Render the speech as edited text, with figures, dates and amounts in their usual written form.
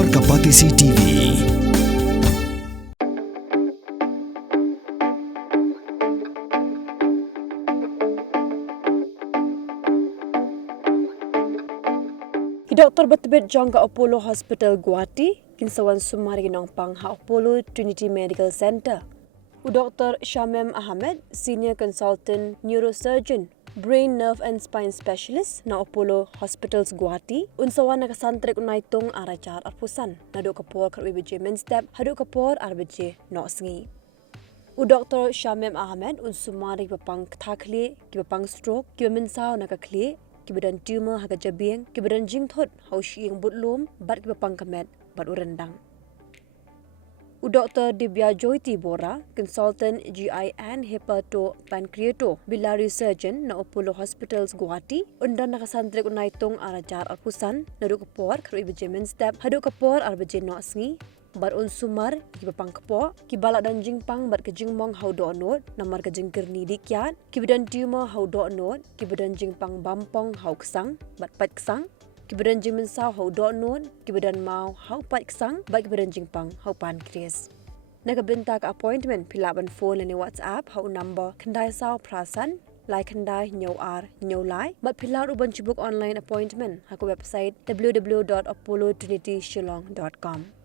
Doktor Kapatisi TV. Doktor bertebit jangka Apollo Hospital Guwahati, kinsawan Sumar Nongpang ha Apollo Trinity Medical Center. Doktor Shamim Ahmed, Senior Consultant Neurosurgeon, Brain, Nerve and Spine Specialist na Apollo Hospitals Guwahati, unsawan nakasantrik unaitong arajar arpusan, naduk kapor karwibije menstep, haduk kapor arbije noksngi. Doktor Shamim Ahmed unsumari kipapang takli, kipapang stroke, kipaminsaw nakakli, kibadan tumor haga jabing, kibadan jingthot haushing butlum, bat kipapang kamet, bat urendang. Doktor Dibya Joyti Bora, Consultant GIN Hepato Pancreato, Biliary Surgeon na Apollo Hospitals Guwahati, undan nakasantrik unaitong arajar arpusan, naduk kapor karwibije menstep, haduk kapor arbije noksngi, bar unsumar kipapang kapo, kibalak dan jingpang bar kejingmong hau do not, namar kejingkirni dikyat, kibadan tumor hau do not, kibadan jingpang bampong hau kesang, bat pat kesang, kibadan jingmensaw hau do not, kibadan mau hau pat kesang, bat kibadan jingpang hau pankreas. Nakabinta ka appointment pilaban phone lani WhatsApp hau number kendai saw prasan, lai kendai nyau ar nyau lai, bat pilar uban cibuk online appointment haku website www.apollotrinity.shillong.com.